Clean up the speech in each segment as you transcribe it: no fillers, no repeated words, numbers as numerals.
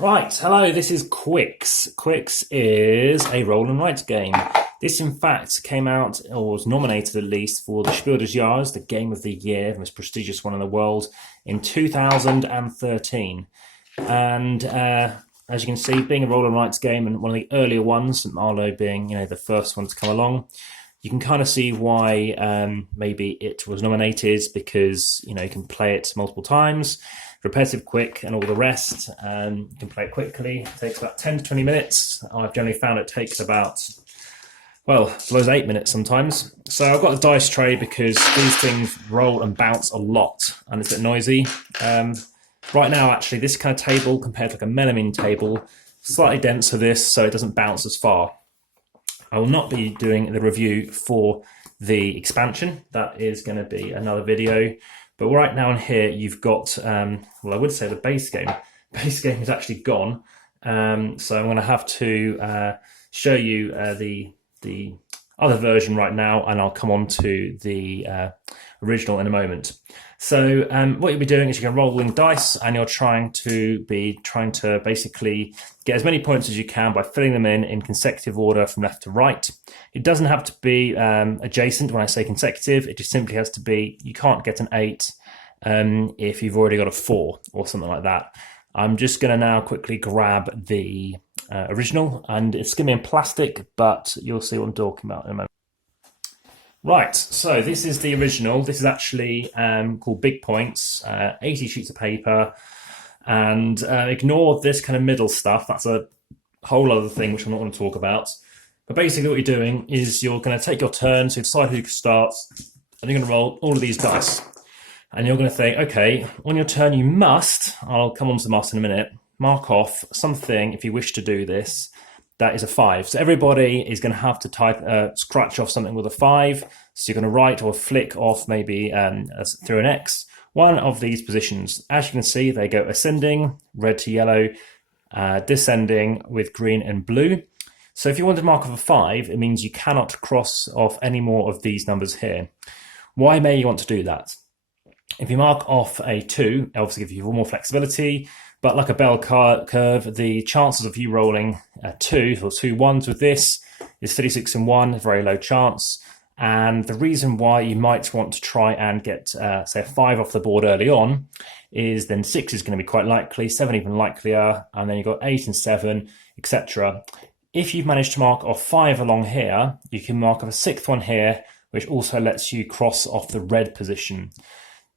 Right, hello, this is Qwixx. Qwixx is a roll and write game. This, in fact, came out, or was nominated at least, for the SPIEL.digital, the Game of the Year, the most prestigious one in the world, in 2013. And as you can see, being a roll and write game, and one of the earlier ones, St. Malo being, the first one to come along, you can kind of see why maybe it was nominated, because, you can play it multiple times. Repetitive, quick, and all the rest. You can play it quickly. It takes about 10 to 20 minutes. I've generally found it takes about, well, as low as 8 minutes sometimes. So I've got a dice tray because these things roll and bounce a lot, and it's a bit noisy. Right now, actually, this kind of table compared to like a melamine table, slightly denser this, so it doesn't bounce as far. I will not be doing the review for the expansion. That is going to be another video. But right now in here, you've got, well, I would say the base game. Base game is actually gone. So I'm going to have to show you the other version right now, and I'll come on to the original in a moment. So what you'll be doing is you're rolling dice, and you're trying to basically get as many points as you can by filling them in consecutive order from left to right. It doesn't have to be adjacent when I say consecutive. It just simply has to be, you can't get an 8 if you've already got a 4 or something like that. I'm just going to now quickly grab the original, and it's going to be in plastic, but you'll see what I'm talking about in a moment. Right, so this is the original. This is actually called Big Points, 80 sheets of paper, and ignore this kind of middle stuff. That's a whole other thing which I'm not going to talk about. But basically what you're doing is you're going to take your turn, so you decide who starts, and you're going to roll all of these dice. And you're going to think, okay, on your turn you must, I'll come on to the must in a minute, mark off something, if you wish to do this, that is a 5. So everybody is going to have to scratch off something with a 5. So you're going to write or flick off maybe through an X one of these positions. As you can see, they go ascending, red to yellow, descending with green and blue. So if you want to mark off a 5, it means you cannot cross off any more of these numbers here. Why may you want to do that? If you mark off a 2, obviously gives you more flexibility. But like a bell curve, the chances of you rolling a 2 or 2 1s with this is 36 and 1, very low chance. And the reason why you might want to try and get, say, a 5 off the board early on is then 6 is going to be quite likely, 7 even likelier, and then you've got 8 and 7, etc. If you've managed to mark off 5 along here, you can mark off a 6th one here, which also lets you cross off the red position.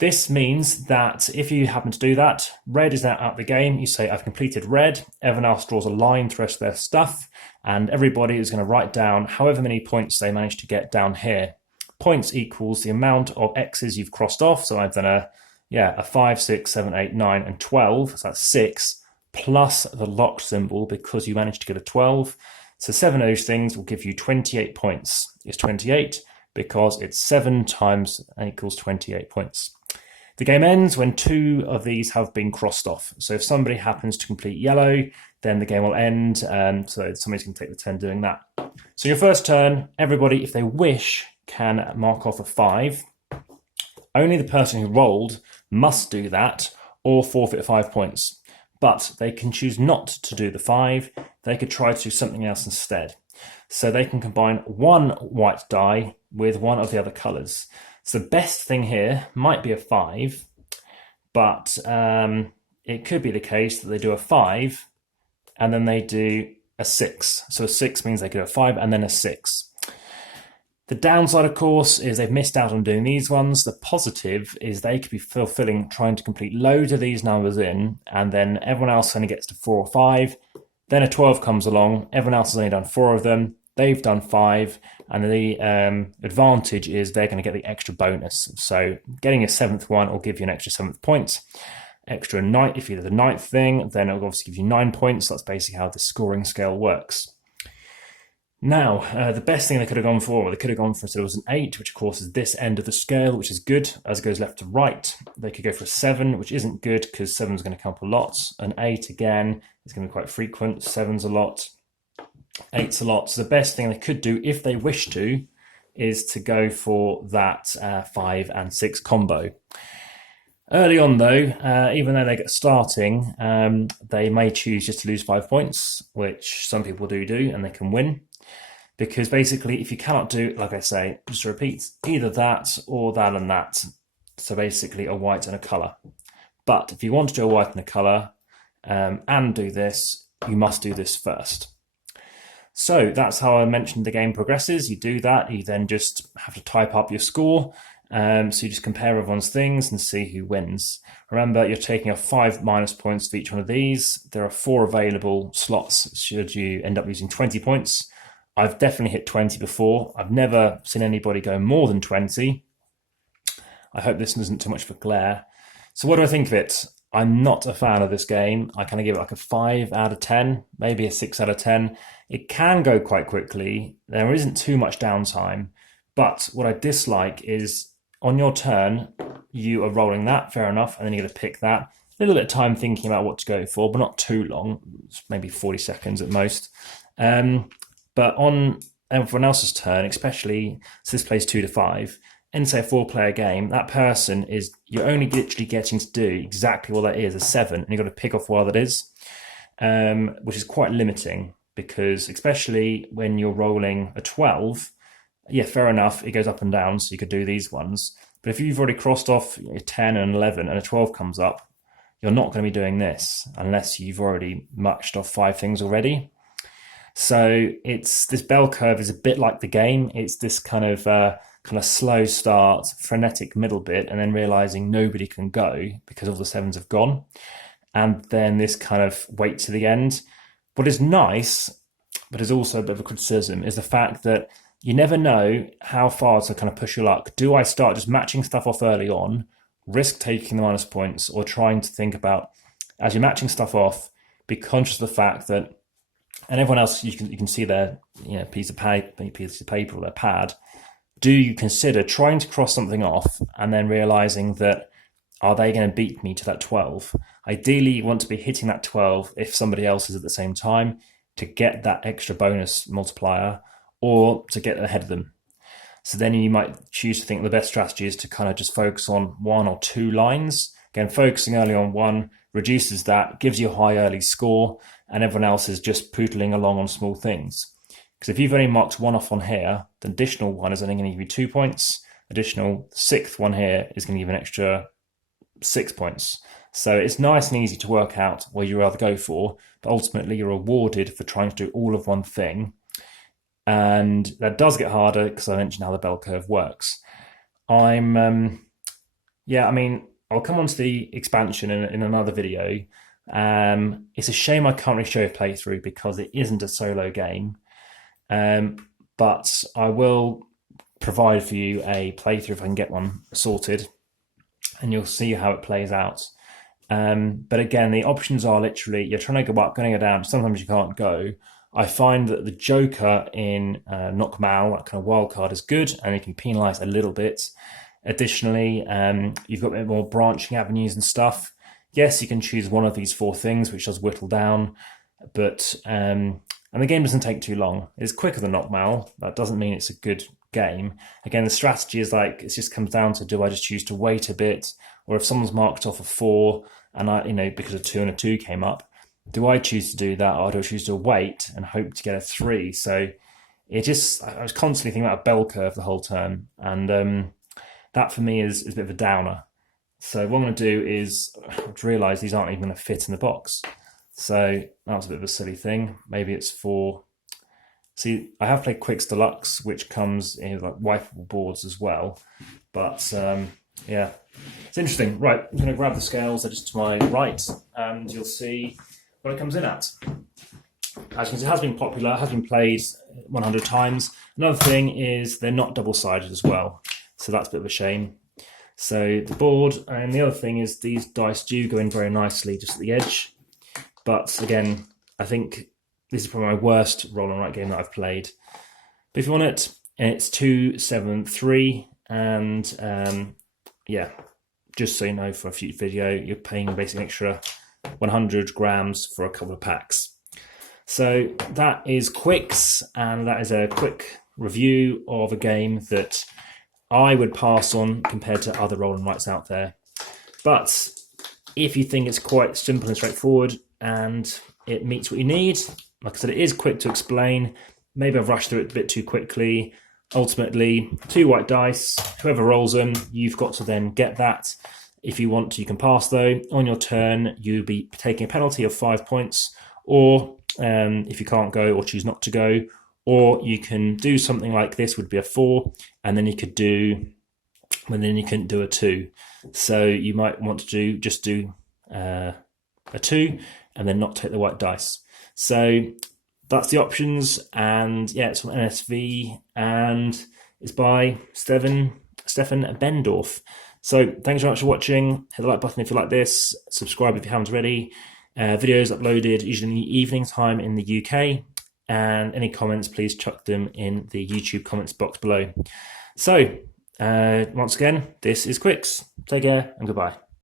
This means that if you happen to do that, red is now out of the game. You say, I've completed red. Everyone else draws a line through their stuff, and everybody is going to write down however many points they manage to get down here. Points equals the amount of X's you've crossed off. So I've done a 5, 6, 7, 8, 9, and 12. So that's 6 plus the locked symbol because you managed to get a 12. So 7 of those things will give you 28 points. It's 28 because it's 7 times equals 28 points. The game ends when 2 of these have been crossed off. So if somebody happens to complete yellow, then the game will end. So somebody's going to take the turn doing that. So your first turn, everybody, if they wish, can mark off a 5. Only the person who rolled must do that or forfeit 5 points. But they can choose not to do the 5. They could try to do something else instead. So they can combine one white die with one of the other colours. So the best thing here might be a 5, but it could be the case that they do a 5 and then they do a 6. So a 6 means they could do a 5 and then a 6. The downside, of course, is they've missed out on doing these ones. The positive is they could be trying to complete loads of these numbers in, and then everyone else only gets to 4 or 5. Then a 12 comes along, everyone else has only done 4 of them. They've done 5, and the advantage is they're going to get the extra bonus. So getting a 7th one will give you an extra 7th point. Extra 9, if you do the 9th thing, then it'll obviously give you 9 points. That's basically how the scoring scale works. Now, the best thing they could have gone for, well, they could have gone for, so it was an 8, which of course is this end of the scale, which is good as it goes left to right. They could go for a 7, which isn't good because 7 is going to come up a lot. An 8, again, is going to be quite frequent. 7's a lot. 8's a lot. So the best thing they could do, if they wish to, is to go for that 5 and 6 combo. Early on though, even though they get starting, they may choose just to lose 5 points, which some people do, and they can win. Because basically, if you cannot do, like I say, just to repeat, either that or that and that. So basically a white and a colour. But if you want to do a white and a colour and do this, you must do this first. So that's how I mentioned the game progresses. You do that, you then just have to type up your score. So you just compare everyone's things and see who wins. Remember, you're taking off 5 minus points for each one of these. There are 4 available slots should you end up using 20 points. I've definitely hit 20 before. I've never seen anybody go more than 20. I hope this isn't too much of a glare. So what do I think of it? I'm not a fan of this game. I kind of give it like a 5 out of 10, maybe a 6 out of 10. It can go quite quickly. There isn't too much downtime. But what I dislike is on your turn, you are rolling that, fair enough, and then you're going to pick that. A little bit of time thinking about what to go for, but not too long. It's maybe 40 seconds at most. But on everyone else's turn, especially, so this plays 2 to 5, in say a 4-player game, that person is, you're only literally getting to do exactly what that is, a 7, and you've got to pick off what that is, which is quite limiting, because especially when you're rolling a 12, yeah, fair enough, it goes up and down, so you could do these ones. But if you've already crossed off a 10 and 11 and a 12 comes up, you're not going to be doing this unless you've already muched off 5 things already. So it's this bell curve is a bit like the game. It's this kind of slow start, frenetic middle bit, and then realizing nobody can go because all the 7s have gone. And then this kind of wait to the end. What is nice, but is also a bit of a criticism, is the fact that you never know how far to kind of push your luck. Do I start just matching stuff off early on, risk taking the minus points, or trying to think about, as you're matching stuff off, be conscious of the fact that, and everyone else, you can see their piece of paper or their pad. Do you consider trying to cross something off and then realizing that, are they going to beat me to that 12? Ideally, you want to be hitting that 12 if somebody else is at the same time to get that extra bonus multiplier or to get ahead of them. So then you might choose to think the best strategy is to kind of just focus on 1 or 2 lines. Again, focusing early on 1 reduces that, gives you a high early score, and everyone else is just poodling along on small things. Because if you've only marked 1 off on here, the additional 1 is only going to give you 2 points. Additional 6th one here is going to give an extra 6 points. So it's nice and easy to work out where you rather go for, but ultimately you're rewarded for trying to do all of one thing. And that does get harder because I mentioned how the bell curve works. I'll come on to the expansion in another video. It's a shame I can't really show a playthrough because it isn't a solo game. But I will provide for you a playthrough if I can get one sorted, and you'll see how it plays out. But again, the options are literally, you're trying to go up, going to go down, sometimes you can't go. I find that the Joker in Knockmal, that kind of wild card, is good, and you can penalise a little bit. Additionally, you've got a bit more branching avenues and stuff. Yes, you can choose one of these 4 things, which does whittle down, but and the game doesn't take too long. It's quicker than Knockmal. That doesn't mean it's a good game. Again, the strategy is like, it just comes down to, do I just choose to wait a bit, or if someone's marked off a 4 and because a 2 and a 2 came up, do I choose to do that, or do I choose to wait and hope to get a 3? So I was constantly thinking about a bell curve the whole time, and that for me is a bit of a downer. So what I'm going to do is realise these aren't even going to fit in the box. So that was a bit of a silly thing. Maybe it's for... See, I have played Qwixx Deluxe, which comes in like wipeable boards as well. But yeah, it's interesting. Right, I'm going to grab the scales. They're just to my right, and you'll see what it comes in at. As you can see, it has been popular, has been played 100 times. Another thing is they're not double-sided as well. So that's a bit of a shame. So the board, and the other thing is these dice do go in very nicely just at the edge. But again, I think this is probably my worst roll and write game that I've played. But if you want it, it's 273, and yeah, just so you know, for a future video, you're paying basically an extra 100 grams for a couple of packs. So that is Qwixx, and that is a quick review of a game that I would pass on compared to other roll and writes out there. But if you think it's quite simple and straightforward and it meets what you need, like I said, it is quick to explain. Maybe I've rushed through it a bit too quickly. Ultimately, 2 white dice, whoever rolls them, you've got to then get that. If you want to, you can pass though. On your turn, you'll be taking a penalty of 5 points, or if you can't go or choose not to go, or you can do something like this, would be a 4, and then you could do, and then you can do a 2. So you might want to just do a 2 and then not take the white dice. So that's the options, and yeah, it's from NSV and it's by Stefan Bendorf. So thanks very much for watching. Hit the like button if you like this, subscribe if you haven't already. Videos uploaded usually in the evening time in the UK, and any comments, please chuck them in the YouTube comments box below. So once again, this is Qwixx. Take care and goodbye.